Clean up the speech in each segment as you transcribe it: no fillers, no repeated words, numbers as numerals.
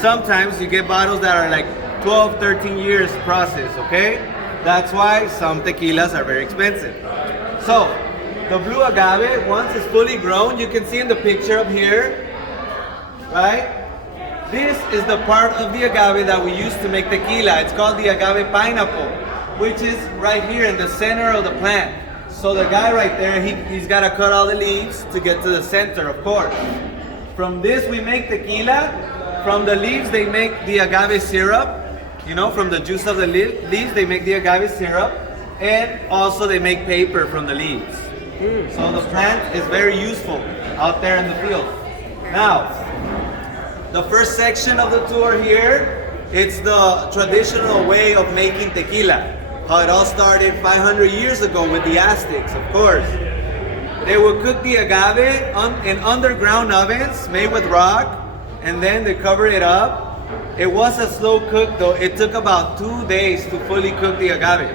sometimes you get bottles that are like 12, 13 years process, okay? That's why some tequilas are very expensive. So, the blue agave, once it's fully grown, you can see in the picture up here, right? This is the part of the agave that we use to make tequila. It's called the agave pineapple, which is right here in the center of the plant. So the guy right there, he's got to cut all the leaves to get to the center, of course. From this we make tequila. From the leaves they make the agave syrup. You know, from the juice of the leaves they make the agave syrup. And also they make paper from the leaves. So the plant is very useful out there in the field. Now, the first section of the tour here, it's the traditional way of making tequila. How it all started 500 years ago with the Aztecs, of course. They would cook the agave in underground ovens made with rock, and then they cover it up. It was a slow cook though. It took about 2 days to fully cook the agave.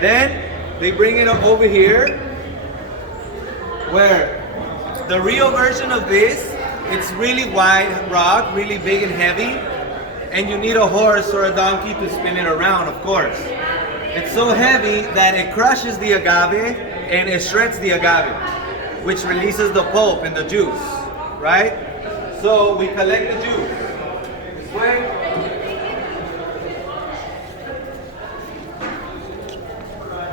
Then they bring it over here, where the real version of this, it's really wide rock, really big and heavy, and you need a horse or a donkey to spin it around, of course. It's so heavy that it crushes the agave and it shreds the agave, which releases the pulp and the juice, right? So we collect the juice this way.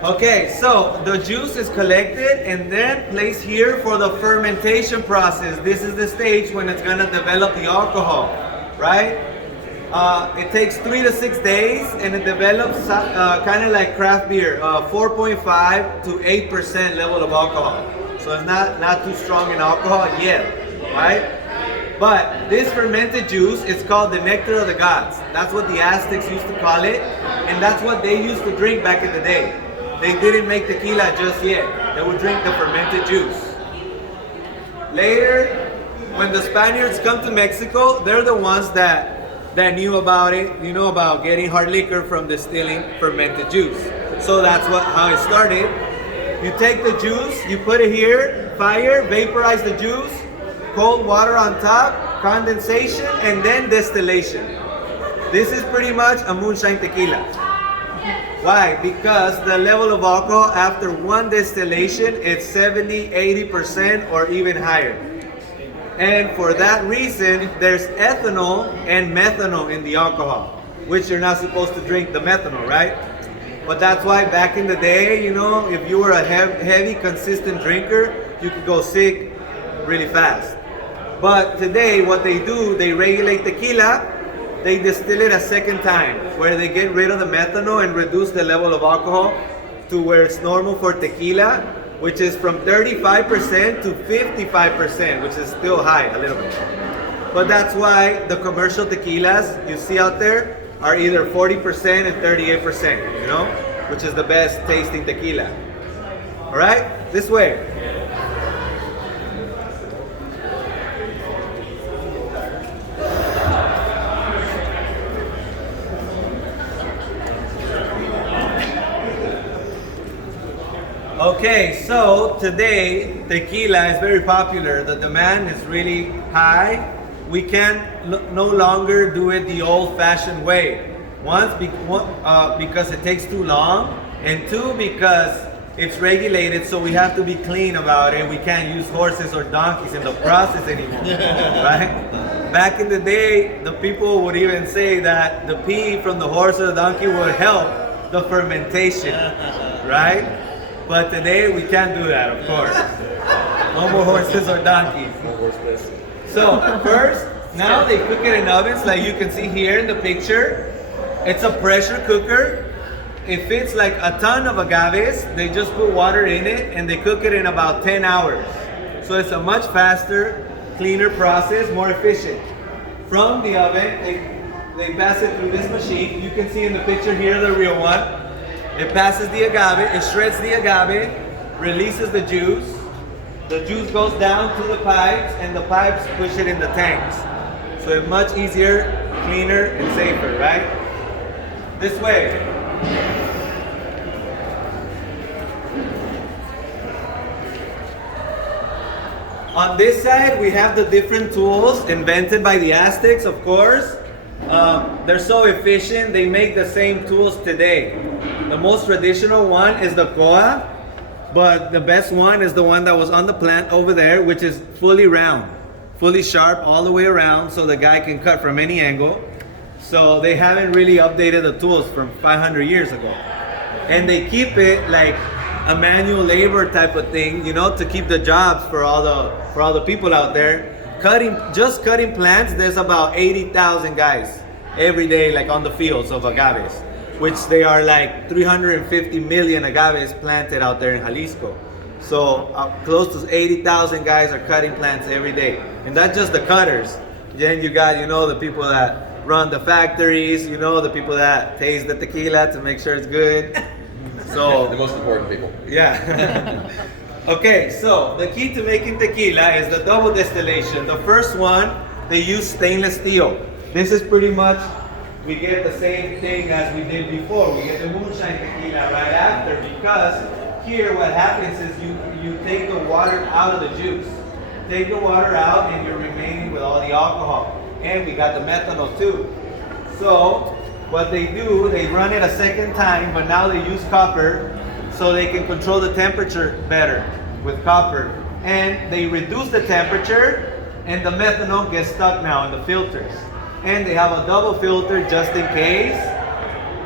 Okay, so the juice is collected and then placed here for the fermentation process. This is the stage when it's gonna develop the alcohol, right? It takes 3 to 6 days and it develops kind of like craft beer, 4.5 to 8% level of alcohol. So it's not too strong in alcohol yet, right? But this fermented juice is called the nectar of the gods. That's what the Aztecs used to call it, and that's what they used to drink back in the day. They didn't make tequila just yet. They would drink the fermented juice. Later, when the Spaniards come to Mexico, they're the ones that knew about it, you know, about getting hard liquor from distilling fermented juice. So that's how it started. You take the juice, you put it here, fire, vaporize the juice, cold water on top, condensation, and then distillation. This is pretty much a moonshine tequila. Why? Because the level of alcohol after one distillation, it's 70, 80% or even higher. And for that reason, there's ethanol and methanol in the alcohol, which you're not supposed to drink the methanol, right? But that's why back in the day, you know, if you were a heavy, consistent drinker, you could go sick really fast. But today, what they do, they regulate tequila, they distill it a second time, where they get rid of the methanol and reduce the level of alcohol to where it's normal for tequila, which is from 35% to 55%, which is still high a little bit. But that's why the commercial tequilas you see out there are either 40% and 38%, you know, which is the best tasting tequila. All right, this way. Okay, so today tequila is very popular. The demand is really high. We can no longer do it the old-fashioned way. Because it takes too long, and two, because it's regulated, so we have to be clean about it. We can't use horses or donkeys in the process anymore, right? Back in the day, the people would even say that the pee from the horse or the donkey would help the fermentation, right? But today we can't do that, of course. No more horses or donkeys. So first, now they cook it in ovens like you can see here in the picture. It's a pressure cooker. It fits like a ton of agaves. They just put water in it and they cook it in about 10 hours. So it's a much faster, cleaner process, more efficient. From the oven, they pass it through this machine. You can see in the picture here the real one. It passes the agave, it shreds the agave, releases the juice. The juice goes down to the pipes and the pipes push it in the tanks. So it's much easier, cleaner, and safer, right? This way. On this side, we have the different tools invented by the Aztecs, of course. They're so efficient, they make the same tools today. The most traditional one is the koa, but the best one is the one that was on the plant over there, which is fully round, fully sharp all the way around, so the guy can cut from any angle. So they haven't really updated the tools from 500 years ago. And they keep it like a manual labor type of thing, you know, to keep the jobs for all the people out there. Just cutting plants, there's about 80,000 guys every day, like on the fields of agaves, which they are like 350 million agaves planted out there in Jalisco. So close to 80,000 guys are cutting plants every day, and that's just the cutters. Then you got, you know, the people that run the factories, you know, the people that taste the tequila to make sure it's good. So the most important people. Yeah. Okay, so the key to making tequila is the double distillation. The first one, they use stainless steel. This is pretty much, we get the same thing as we did before. We get the moonshine tequila right after, because here what happens is you take the water out of the juice. Take the water out and you're remaining with all the alcohol. And we got the methanol too. So what they do, they run it a second time, but now they use copper so they can control the temperature better with copper. And they reduce the temperature and the methanol gets stuck now in the filters. And they have a double filter just in case.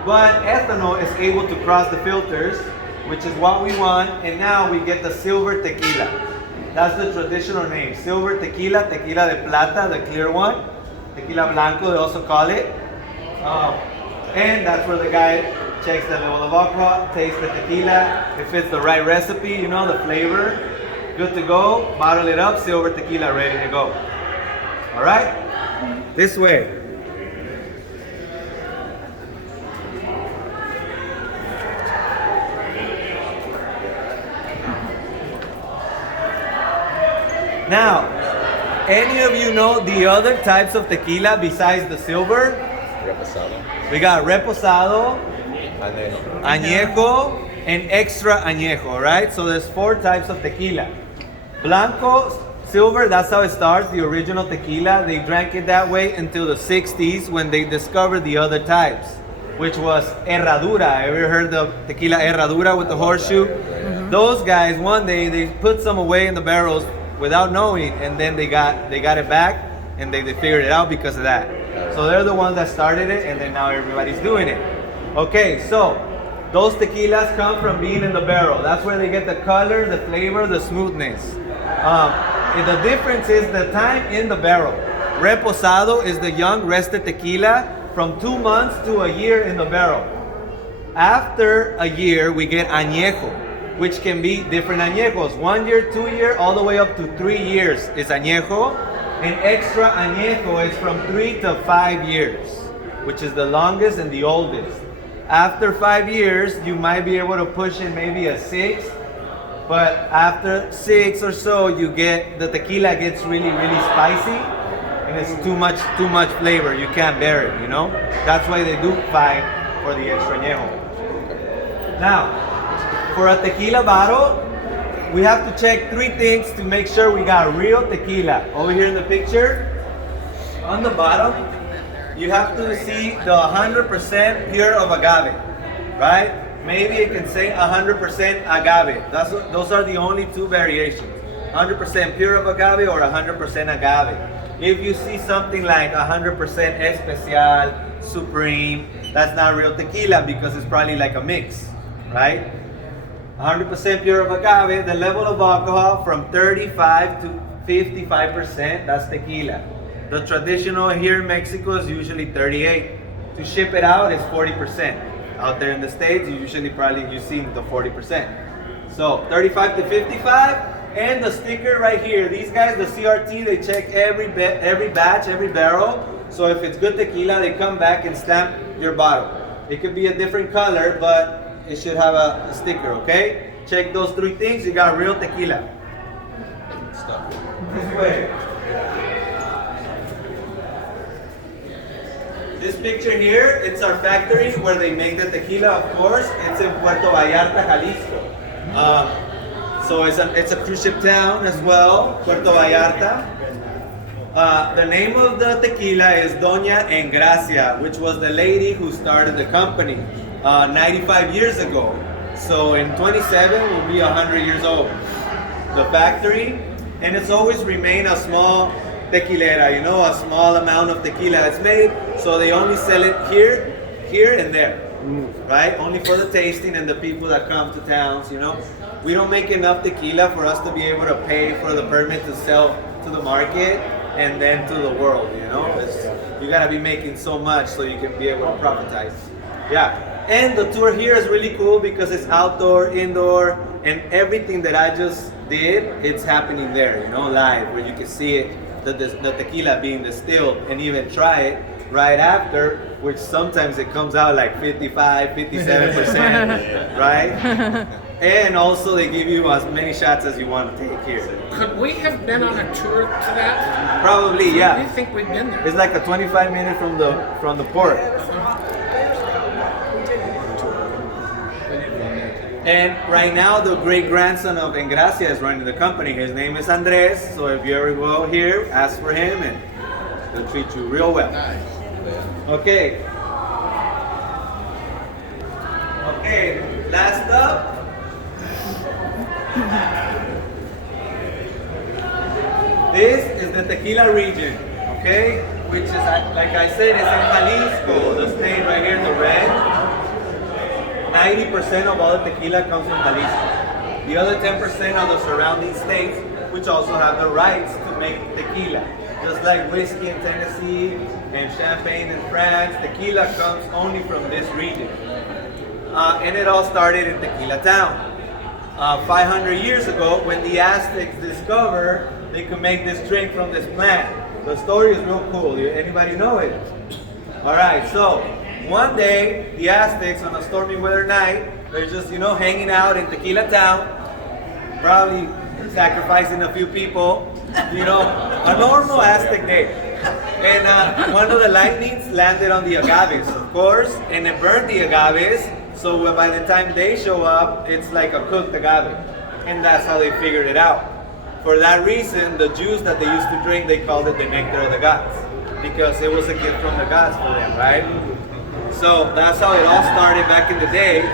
But ethanol is able to cross the filters, which is what we want. And now we get the silver tequila. That's the traditional name, silver tequila, tequila de plata, the clear one. Tequila blanco, they also call it. And that's where the guy checks the level of alcohol, tastes the tequila. If it's the right recipe, you know, the flavor, good to go. Bottle it up, silver tequila, ready to go. All right? This way. Now, any of you know the other types of tequila besides the silver? Reposado. We got reposado, Añejo. añejo, and extra añejo, right? So there's 4 types of tequila. Blanco, silver, that's how it starts, the original tequila. They drank it that way until the 60s when they discovered the other types, which was herradura. Ever heard of tequila herradura with the horseshoe? Mm-hmm. Those guys, one day, they put some away in the barrels without knowing, and then they got it back, and they figured it out because of that. So they're the ones that started it, and then now everybody's doing it. Okay, so those tequilas come from being in the barrel. That's where they get the color, the flavor, the smoothness. And the difference is the time in the barrel. Reposado is the young rested tequila from 2 months to a year in the barrel. After a year, we get añejo, which can be different añejos. 1 year, 2 year, all the way up to 3 years is añejo. And extra añejo is from 3 to 5 years, which is the longest and the oldest. After 5 years, you might be able to push in maybe a 6, but after 6 or so, you get, the tequila gets really, really spicy, and it's too much flavor. You can't bear it, you know? That's why they do 5 for the extra añejo. Now, for a tequila bottle, we have to check 3 things to make sure we got real tequila. Over here in the picture, on the bottom, you have to see the 100% pure of agave, right? Maybe it can say 100% agave. Those are the only 2 variations. 100% pure of agave or 100% agave. If you see something like 100% especial, supreme, that's not real tequila because it's probably like a mix, right? 100% pure of agave, the level of alcohol from 35 to 55%, that's tequila. The traditional here in Mexico is usually 38. To ship it out is 40%. Out there in the States, you see the 40%. So 35 to 55, and the sticker right here. These guys, the CRT, they check every batch, every barrel. So if it's good tequila, they come back and stamp your bottle. It could be a different color, but it should have a sticker, okay? Check those 3 things, you got real tequila. Stop. This way. This picture here, it's our factory where they make the tequila, of course. It's in Puerto Vallarta, Jalisco. So it's a cruise ship town as well, Puerto Vallarta. The name of the tequila is Doña Engracia, which was the lady who started the company 95 years ago. So in 27 will be 100 years old. The factory, and it's always remained a small tequilera, you know, a small amount of tequila it's made. So they only sell it here and there, right? Only for the tasting and the people that come to towns, you know. We don't make enough tequila for us to be able to pay for the permit to sell to the market and then to the world, you know. You gotta be making so much so you can be able to profitize. Yeah. And the tour here is really cool because it's outdoor, indoor, and everything that I just did, it's happening there, you know, live, where you can see it, the tequila being distilled, and even try it right after, which sometimes it comes out like 55, 57%, right? And also they give you as many shots as you want to take here. Could we have been on a tour to that? Probably, yeah. I think we've been there. It's like a 25 minute from the port. And right now, the great grandson of Engracia is running the company. His name is Andres. So if you ever go here, ask for him, and he'll treat you real well. Okay. Okay. Last up. This is the tequila region. Okay, which is like I said, it's in Jalisco, the state right here in the red. 90% of all the tequila comes from Jalisco. The other 10% are the surrounding states, which also have the rights to make tequila. Just like whiskey in Tennessee and champagne in France, tequila comes only from this region. And it all started in Tequila Town. 500 years ago, when the Aztecs discovered they could make this drink from this plant. The story is real cool. Anybody know it? All right, so one day, the Aztecs on a stormy weather night, they're just, you know, hanging out in Tequila Town, probably sacrificing a few people, you know, a normal Aztec day. And one of the lightnings landed on the agaves, of course, and it burned the agaves, so by the time they show up, it's like a cooked agave. And that's how they figured it out. For that reason, the juice that they used to drink, they called it the nectar of the gods, because it was a gift from the gods for them, right? So that's how it all started back in the day,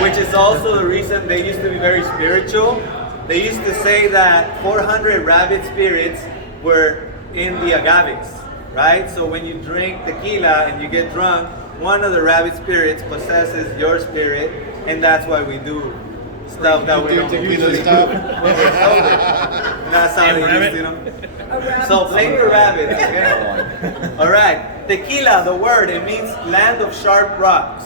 which is also the reason they used to be very spiritual. They used to say that 400 rabbit spirits were in the agaves, right? So when you drink tequila and you get drunk, one of the rabbit spirits possesses your spirit, and that's why we do stuff that we don't usually do when we're sober. That's how they used to, you know. So blame the rabbits, okay? All right, tequila, the word, it means land of sharp rocks.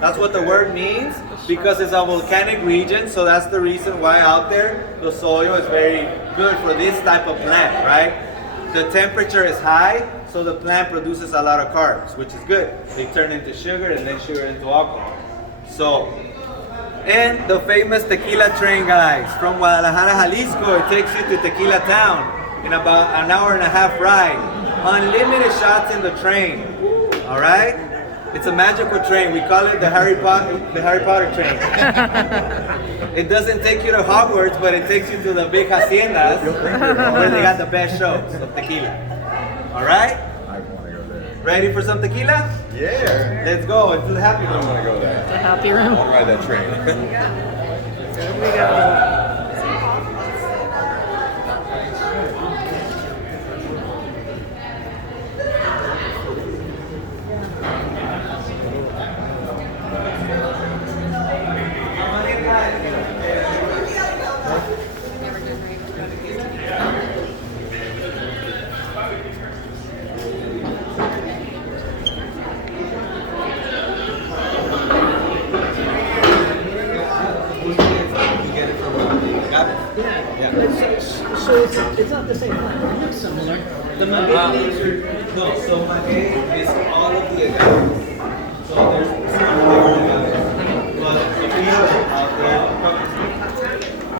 That's what the word means, because it's a volcanic region, so that's the reason why out there the soil is very good for this type of plant, right? The temperature is high, so the plant produces a lot of carbs, which is good. They turn into sugar and then sugar into alcohol. So, and the famous Tequila Train, guys, from Guadalajara, Jalisco, it takes you to Tequila Town in about an hour and a half ride. Unlimited shots in the train, all right? It's a magical train. We call it the Harry Potter train. It doesn't take you to Hogwarts, but it takes you to the big haciendas where they got the best shows of tequila. All right? I want to go there. Ready for some tequila? Yeah. Let's go into the happy I room. want to go there. The happy I room. want to ride that train. Here we go. So it's not the same plant. It looks similar. The maguey leaves are... No, so maguey is all of the agaves. So there's some different agaves.